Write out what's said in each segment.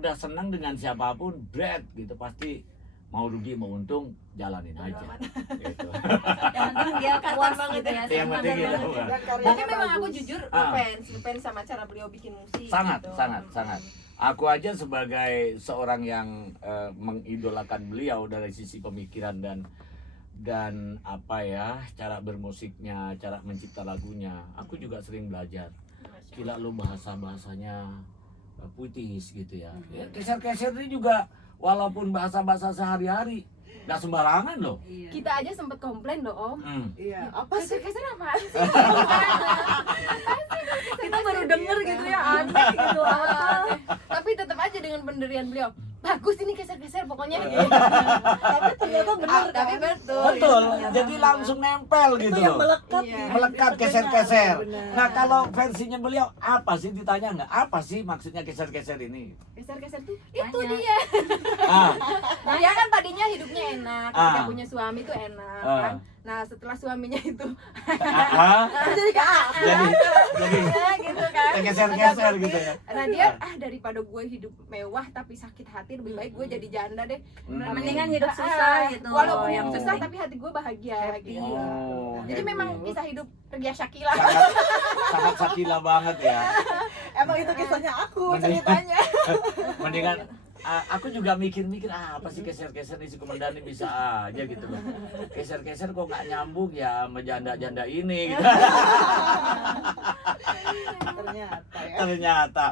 udah senang dengan siapapun, bread gitu pasti mau rugi mau untung jalanin aja. Gitu. Yang penting dia puas gitu ya. Yang penting senang gitu. ya. Tapi memang aku jujur Ah. ngefans sama cara beliau bikin musik. Sangat, gitu. sangat. Aku aja sebagai seorang yang mengidolakan beliau dari sisi pemikiran dan apa ya, cara bermusiknya, cara mencipta lagunya. Aku juga sering belajar. Gila lu bahasanya puitis gitu ya. Ya keser-keser ini juga walaupun bahasa-bahasa sehari-hari nggak sembarangan loh. Iya. Kita aja sempet komplain loh Om. Iya, apa sih? Keser-keser apaan sih? Kita baru denger gitu ya, aneh gitu. Tapi tetap aja dengan pendirian beliau. Bagus ini keser-keser pokoknya. Tapi ternyata benar Tapi kan? betul. Betul, jadi langsung nempel Itu gitu yang loh. melekat Iya. di Melekat di keser-keser. benar. Nah kalau versinya beliau apa sih, ditanya nggak? Apa sih maksudnya keser-keser ini? Keser-keser tuh itu Banyak. dia. Ah, Dia kan tadinya hidupnya enak, ketika Ah. punya suami tuh enak Ah. kan. Nah setelah suaminya itu Jadi kayak jadi ya gitu kan. keser-keser gitu ya. Nah dia daripada gue hidup mewah tapi sakit hati, lebih baik gue jadi janda deh. Hmm. Mendingan hidup susah gitu. Walaupun Yang hidup susah penting tapi hati gue bahagia gitu. Oh, Jadi happy. memang kisah hidup Regia Shakila. sangat Shakila banget ya. emang itu kisahnya aku Mending- ceritanya. Mendingan aku juga mikir-mikir apa sih keser-keser nih, si komandan ini bisa aja gitu loh. Keser-keser kok nggak nyambung ya sama janda-janda ini gitu. Ternyata ya. Ternyata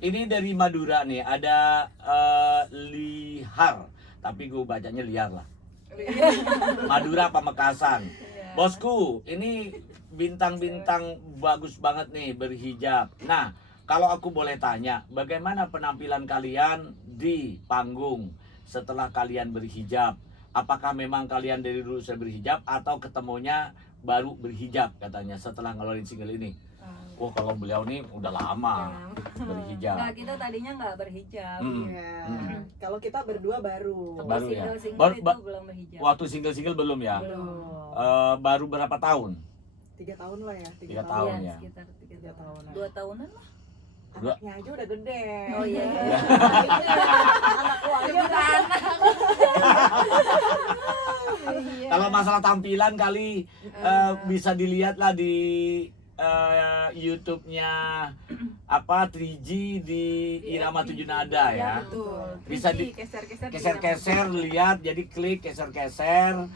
ini dari Madura nih, ada Lihar, tapi gue bacanya liar lah. Madura Pamekasan. Bosku, ini bintang-bintang bagus banget nih berhijab. Nah, kalau aku boleh tanya, bagaimana penampilan kalian di panggung setelah kalian berhijab? Apakah memang kalian dari dulu sudah berhijab atau ketemunya baru berhijab katanya setelah ngeluarin single ini? Oh, kalau beliau nih udah lama berhijab. Enggak, kita tadinya nggak berhijab. Hmm. Iya. Hmm. Kalau kita berdua baru. Baru ya? Single-single Baru- itu ba- belum berhijab. Waktu single-single belum ya? Belum. Baru berapa tahun? 3 tahun lah ya. 3 Tiga tahun. tahun Iya, ya. sekitar 3 3 tahun. tahunan. 2 tahunan lah. Anaknya aja udah gede. Oh iya. Anakku aja udah Kalau masalah tampilan kali bisa dilihat lah di YouTube-nya apa 3G di Irama 7 Nada ya. Betul. Bisa di- keser-keser. Keser-keser lihat, jadi klik keser-keser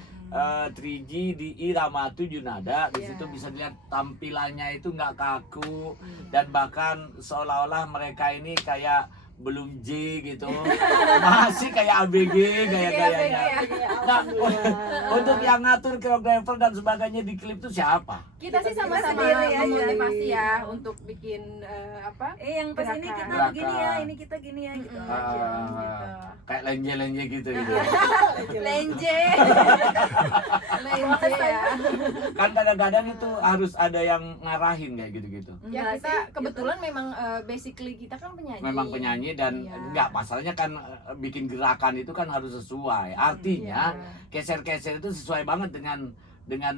3G di Irama 7 Nada. Di situ bisa dilihat tampilannya itu nggak kaku dan bahkan seolah-olah mereka ini kayak belum J gitu, masih kayak ABG gaya-gayanya. Nah, untuk yang ngatur koreografer dan sebagainya di klip itu siapa? Kita sih sama-sama sendiri aja. memotivasi ya untuk bikin apa? Yang pas ini kita Gerakan. begini ya, ini kita gini ya gitu aja. Gitu. Kayak lenje-lenje gitu gitu. Lenje. Lenje ya. Kan kadang-kadang itu harus ada yang ngarahin kayak gitu-gitu. Ya Enggak kita sih, kebetulan memang basically kita kan penyanyi. Memang penyanyi dan Iya. enggak, masalahnya kan bikin gerakan itu kan harus sesuai. Artinya keser-keser itu sesuai banget dengan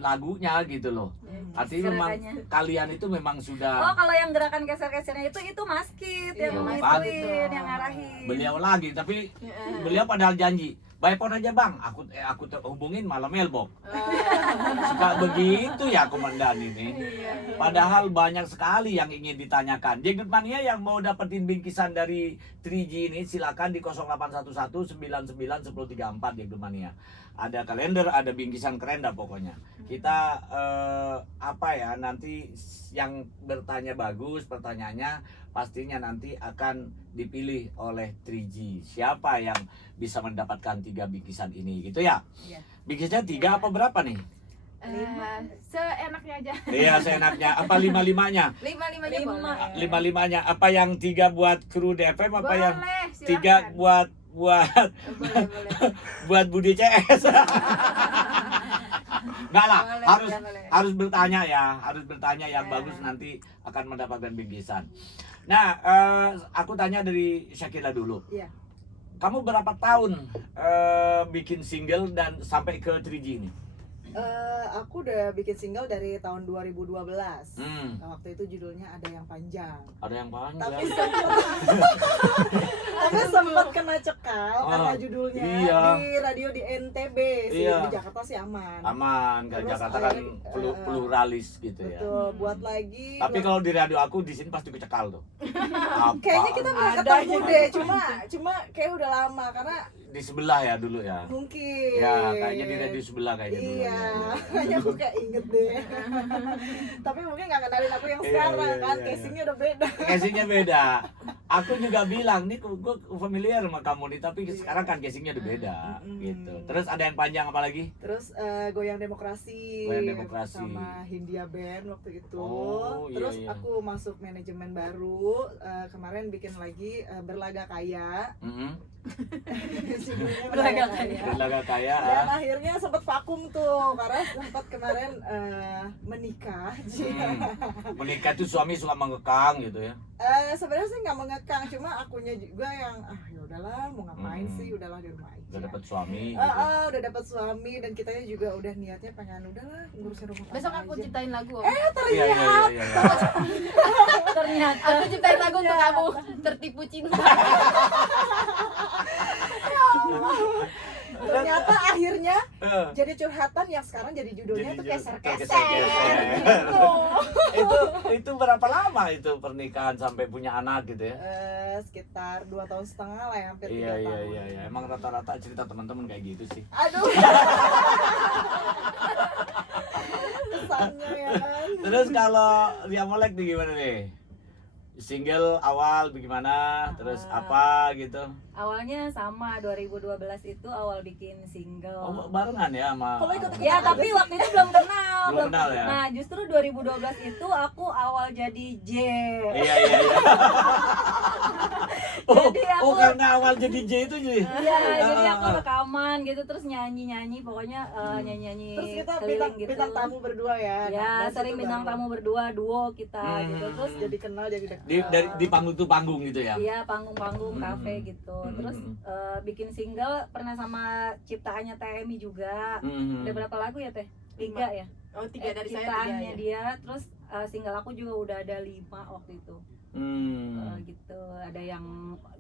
lagunya gitu loh. Artinya memang Gerakannya. kalian itu memang Oh, sudah kalau yang gerakan geser-gesernya itu maskit Iya, yang Mas ngituin, Kit. yang ngarahin. beliau lagi, tapi Iya. beliau padahal janji, "By phone aja bang, aku hubungin malam mailbox." Suka begitu ya komandan ini. Padahal banyak sekali yang ingin ditanyakan. Jenggot Mania yang mau dapetin bingkisan dari 3G ini silakan di 0811 99 1034 Jenggot Mania. Ada kalender, ada bingkisan keren dah pokoknya. Kita apa ya, nanti yang bertanya bagus pertanyaannya pastinya nanti akan dipilih oleh 3G. Siapa yang bisa mendapatkan 3 bingkisan ini gitu ya? Iya. Bingkisnya 3 apa berapa nih? Seenaknya aja. Iya, seenaknya. Apa 5-5-nya? Lima-limanya Lima. boleh. 5-5-nya. Apa yang 3 buat kru DFM, apa Boleh, yang silakan. 3 buat Boleh. buat Budi CS? Enggak lah, Boleh, harus boleh. harus bertanya ya, harus bertanya yang Ya. bagus nanti akan mendapatkan bingkisan. Nah, aku tanya dari Shakila dulu. Iya. Kamu berapa tahun bikin single dan sampai ke 3G ini? Aku udah bikin single dari tahun 2012. Hmm, Nah, waktu itu judulnya Ada Yang Panjang. ada yang panjang. Tapi Karena sempat kena cekal karena Oh, judulnya iya. di radio di NTB sih. Iya. Di Jakarta sih aman. Aman, kan Terus Jakarta kan akhirnya, pluralis gitu ya. Betul, buat lagi. Tapi kalau di radio aku di sini pasti kecekal tuh. Apa? kayaknya kita pernah Ada ketemu aja. deh, cuma kayak udah lama karena Di sebelah ya dulu ya. mungkin. Ya, kayaknya di radio sebelah kayaknya dulu. Iya, hanya aku kayak inget deh. Tapi mungkin nggak kenalin aku yang Iya, sekarang iya, kan, iya, casingnya udah beda. Casingnya beda. Aku juga bilang nih, gue familiar sama kamu nih, tapi Iya. sekarang kan casingnya udah beda, Mm-mm. gitu. Terus ada yang panjang apa lagi? Terus Goyang Demokrasi, Goyang Demokrasi. sama Hindia Band waktu itu. Oh, iya, Terus iya. aku masuk manajemen baru, kemarin bikin lagi Berlaga Kaya. Judulnya Berlaga Kaya. Berlaga Kaya. Dan akhirnya sempat vakum tuh karena sempat kemarin menikah. Menikah tuh suami suka mengekang gitu ya. Sebenarnya sih nggak mengekang, cuma akunya juga yang ya udahlah mau ngapain Hmm. sih, udahlah di rumah aja. Udah dapat suami. Gitu. Udah dapat suami dan kitanya juga udah niatnya pengen udahlah ngurusin rumah tangga Besok aku aja. ciptain lagu. Iya, iya, iya, iya. Ternyata Aku ciptain lagu untuk kamu, Tertipu Cinta. Ternyata akhirnya Eh, jadi curhatan yang sekarang jadi judulnya Jadi tuh judul- keser-keser. keser-keser. Gitu. itu berapa lama itu pernikahan sampai punya anak gitu ya? Sekitar 2,5 tahun lah ya, hampir 3 Iya, iya, tahun. iya, iya. Emang rata-rata cerita teman-teman kayak gitu sih. Aduh. Kesannya ya kan. Terus kalau Ria Molek nih gimana nih? Single awal bagaimana? Terus apa gitu? awalnya sama 2012 itu awal bikin single. Oh, barengan ya sama. Kalau ikut-ikut Ya tapi waktu itu belum kenal. Belum kenal ya? Nah justru 2012 itu aku awal jadi J. Iya, iya, iya. Oh, Jadi aku- oh, karena awal jadi J itu jadi. Iya, jadi Ah, aku ah. rekaman gitu terus nyanyi-nyanyi pokoknya nyanyi-nyanyi Terus kita keliling gitu. bintang tamu berdua ya. Ya, Nah, sering situ bintang baru tamu berdua, duo kita Hmm. gitu. Terus jadi kenal jadi dekat. Di panggung tuh panggung gitu ya. iya panggung-panggung Hmm. kafe gitu. Terus bikin single pernah sama ciptaannya TMI juga. Hmm. Ada berapa lagu ya Teh? 3 ya? Oh, 3 dari saya, 3 Ciptaannya ya. dia, terus single aku juga udah ada 5 waktu itu. Gitu. Ada yang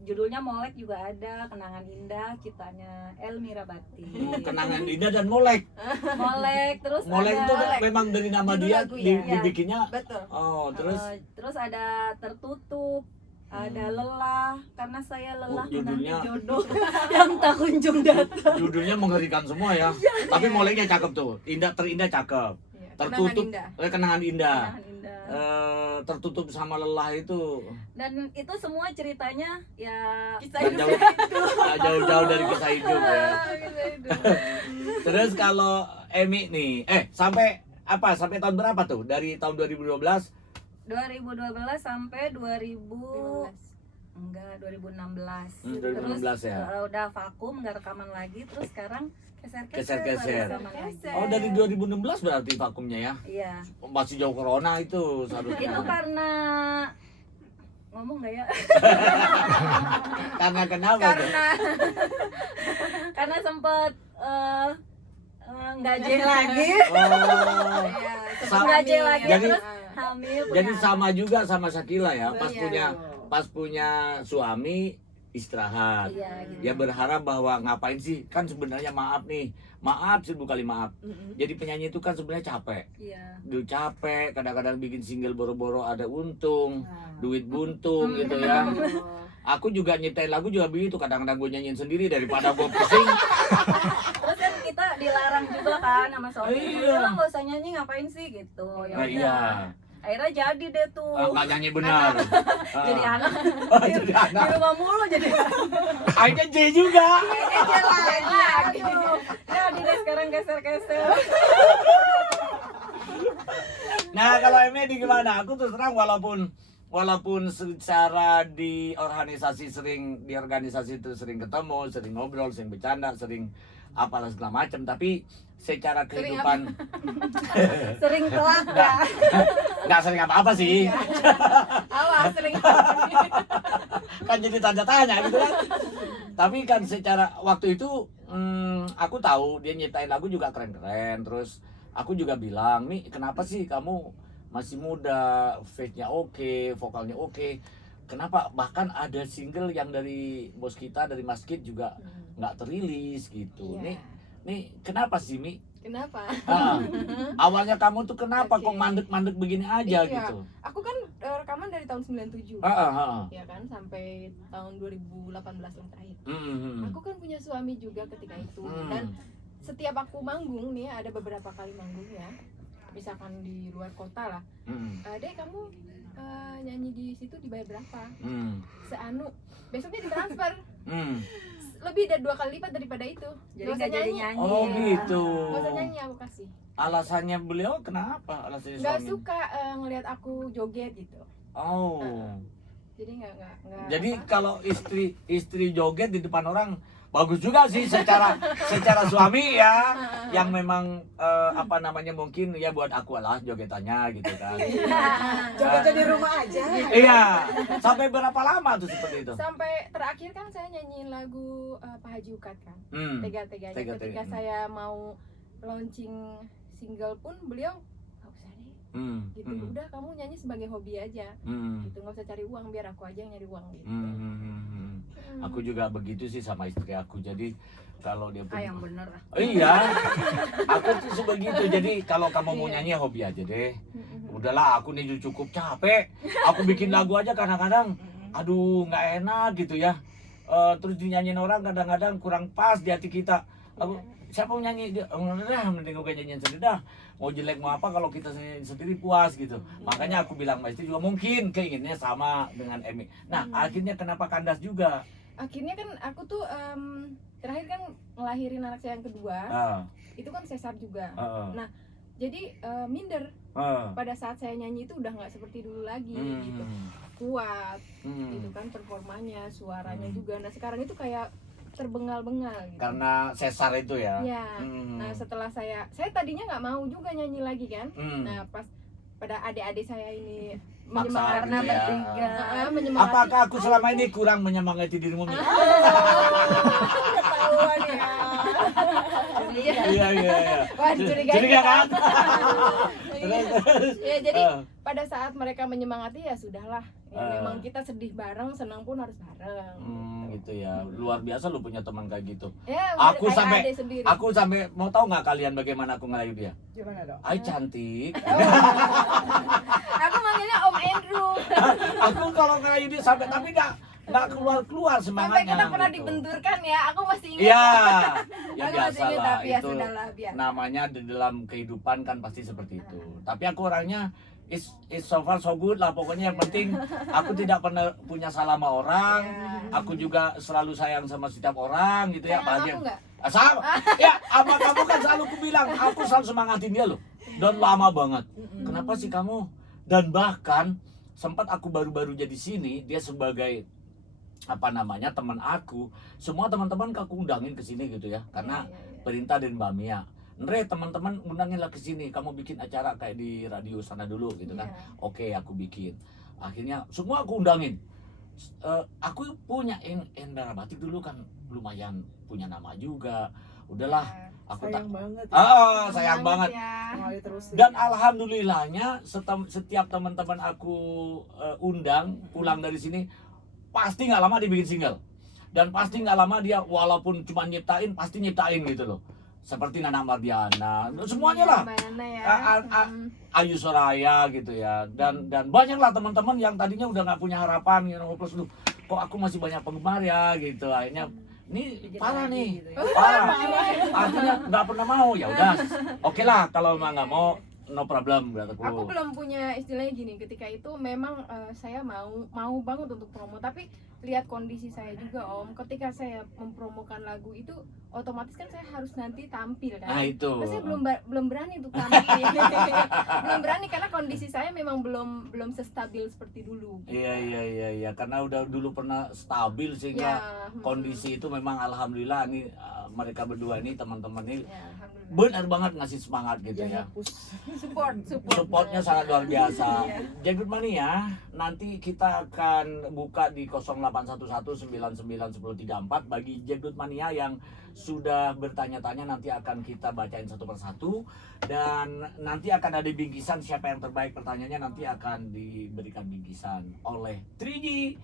judulnya Molek juga ada, Kenangan Indah, ciptanya Elmira Bati. Kenangan Indah dan Molek. Molek, terus Molek ada itu memang dari nama Judul dia lagu ya? dibikinnya. Betul. Oh, terus terus ada Tertutup, ada Lelah, karena saya lelah Oh, judulnya- menanti jodoh yang tak kunjung datang. judulnya mengerikan semua ya. Tapi Moleknya cakep tuh. Terindah cakep. Iya, Tertutup Kenangan Indah. Kenangan Indah. Kenangan Indah. Tertutup sama Lelah itu Dan itu semua ceritanya ya Kisah nggak hidup. nggak jauh-jauh dari kisah hidup ya. Kisah hidup. Terus kalau Emi nih, sampai tahun berapa tuh? Dari tahun 2012 2012 sampai 2016. 2016 ya. Udah vakum, nggak rekaman lagi, terus sekarang Keser-keser. baru rekaman lagi. Keser. Oh, dari 2016 berarti vakumnya ya. Iya. Masih jauh corona itu seharusnya. Itu karena ngomong nggak ya? Karena kenapa tuh? Karena sempet nggak J lagi, Oh. Iya, nggak J lagi, Jadi- terus hamil. Jadi punya sama juga sama Shakila ya. Iya. Pas punya suami istirahat. Iya, gitu. Ya berharap bahwa ngapain sih, kan sebenarnya maaf 1000 kali maaf. Jadi penyanyi itu kan sebenarnya capek. Iya. Capek, kadang-kadang bikin single boro-boro ada untung, Nah. duit buntung gitu ya. Aku juga nyiptain lagu juga begitu, kadang-kadang gue nyanyiin sendiri daripada gue pusing. Terus kan kita dilarang juga kan sama suami. Iya. Udah nggak usah nyanyi, ngapain sih gitu. Ya Nah, udah. iya. Akhirnya jadi deh tuh. Nggak nyanyi benar. Jadi anak Oh, jadi anak. di rumah mulu jadi. Akhirnya J juga. lagi. Jadi deh sekarang geser-geser. Nah, kalau Emedi gimana? Aku terus terang walaupun secara di organisasi itu sering ketemu, sering ngobrol, sering bercanda, sering apalah segala macam, tapi secara kehidupan Sering telat nggak nggak sering apa-apa sih. Awas sering. Kan jadi tanda tanya gitu kan. Tapi kan secara waktu itu aku tahu dia nyiptain lagu juga keren-keren. Terus aku juga bilang, "Mi, kenapa sih kamu masih muda, face-nya oke, vokalnya oke. kenapa bahkan ada single yang dari bos kita dari Mas Kid juga nggak terilis gitu. Iya. Nih kenapa sih Mi? Kenapa? Ah, awalnya kamu tuh kenapa Oke. kok mandek-mandek begini aja Iya. gitu? Aku kan rekaman dari tahun 97. Ya kan, sampai tahun 2018 yang terakhir. Aku kan punya suami juga ketika itu. Dan setiap aku manggung nih, ada beberapa kali manggung ya. Misalkan di luar kota lah. Dek, kamu nyanyi di situ dibayar berapa? Seanu. Besoknya ditransfer. Lebih dari 2 kali lipat daripada itu. Jadi Nggak usah nggak jadi nyanyi. nyanyi. Oh gitu. Gak usah nyanyi, aku kasih. Alasannya beliau kenapa? Alasannya Nggak suami? suka ngelihat aku joget gitu. Oh. Jadi nggak Jadi apa. kalau istri joget di depan orang bagus juga sih secara suami ya, yang memang apa namanya mungkin ya buat aku lah jogetannya gitu kan. Joget di rumah aja. Iya. Sampai berapa lama tuh seperti itu? Sampai terakhir kan saya nyanyiin lagu Pak Haji Ukat kan. Tega-teganya. Tega-tega. Ketika saya mau launching single pun beliau nggak usah deh gitu. Udah kamu nyanyi sebagai hobi aja gitu, nggak usah cari uang, biar aku aja yang nyari uang gitu. Aku juga begitu sih sama istri aku. Jadi kalau dia Ah, yang bener lah. Oh, iya, aku tuh sebegitu. Jadi kalau kamu mau nyanyi ya hobi aja deh. Udahlah, aku nih cukup capek. Aku bikin lagu aja kadang-kadang, aduh nggak enak gitu ya. Terus dinyanyiin orang kadang-kadang kurang pas di hati kita. Aku, siapa mau nyanyi? Udah, mending gue nyanyiin sendiri dah. Mau jelek mau apa kalau kita sendiri puas gitu. Makanya aku bilang sama istri juga mungkin keinginannya sama dengan Emi. Nah, akhirnya kenapa kandas juga? Akhirnya kan aku tuh terakhir kan ngelahirin anak saya yang kedua. Itu kan sesar juga. Nah, jadi minder. Pada saat saya nyanyi itu udah nggak seperti dulu lagi gitu. Kuat gitu kan performanya, suaranya juga. Nah, sekarang itu kayak terbengal-bengal gitu. Karena sesar itu ya. Ya. Nah, setelah saya tadinya nggak mau juga nyanyi lagi kan. Nah, pas pada adik-adik saya ini menyemangati Karena bertiga. menyemangati. Apakah aku selama ini kurang menyemangati dirimu? Mi? Ketahuan ya. Iya. Wah, dicurigai Curiga kan? Ya, jadi pada saat mereka menyemangati ya sudahlah. Ya, memang kita sedih bareng, senang pun harus bareng. Gitu ya. Luar biasa lu punya teman kayak gitu. Ya, Aku kayak sampai- adik sendiri. Aku sampai mau tahu nggak kalian bagaimana aku ngerayu dia? Gimana dong? Ay cantik. Aku manggilnya Om Andrew. Aku kalau ngerayu dia sampai tapi nggak keluar Sampai semangatnya. kita pernah gitu. dibenturkan ya, aku masih ingat. Iya, ya Aku masih biasa ingat, lah tapi ya itu sudahlah, biar. namanya di dalam kehidupan kan pasti seperti itu. Tapi aku orangnya is so far so good lah, pokoknya yang penting aku tidak pernah punya salah sama orang. Ya. Aku juga selalu sayang sama setiap orang gitu ya, Sayang bahagia. aku nggak? Sama. Ya, sama kamu kan selalu aku bilang, aku selalu semangatin dia loh. Dan lama banget. Kenapa sih kamu? Dan bahkan sempat aku baru-baru jadi sini, dia sebagai apa namanya teman aku, semua teman-teman aku undangin ke sini gitu ya, karena Ya. perintah dari Mbak Mia. Andre, teman-teman undangin lah ke sini, kamu bikin acara kayak di radio sana dulu gitu kan. Ya. Oke, aku bikin. Akhirnya semua aku undangin. Aku punya Endara Batik dulu kan lumayan punya nama juga. Udahlah, aku tak Sayang banget. sayang banget. Ya. Mau diterusin. Dan alhamdulillahnya setiap teman-teman aku undang pulang dari sini pasti nggak lama dibikin single. Dan pasti nggak lama dia walaupun cuma nyiptain pasti nyiptain gitu loh. Seperti Nana Mardiana, semuanya lah. Mana ya? Ayu Soraya gitu ya. Dan banyak lah teman-teman yang tadinya udah nggak punya harapan gitu. Terus lu kok aku masih banyak penggemar ya gitu. Akhirnya ini Bikin parah lagi nih. gitu ya. Parah. Artinya nggak pernah mau. Ya udah. Oke lah kalau emang nggak mau no problem berarti Aku belum punya istilahnya gini, ketika itu memang saya mau banget untuk promo, tapi lihat kondisi saya juga Om, ketika saya mempromokan lagu itu otomatis kan saya harus nanti tampil kan. Nah itu. Nah, saya belum berani untuk tampil. Belum berani karena kondisi saya memang belum sestabil seperti dulu. Iya karena udah dulu pernah stabil sehingga kondisi itu memang alhamdulillah nih mereka berdua ini teman-teman ini Ya, alhamdulillah. benar banget ngasih semangat gitu ya. Supportnya Supportnya sangat luar biasa. Jagut Mania, nanti kita akan buka di 08 0811991034. Bagi Jenggot Mania yang sudah bertanya-tanya nanti akan kita bacain satu persatu, dan nanti akan ada bingkisan. Siapa yang terbaik pertanyaannya nanti akan diberikan bingkisan oleh 3G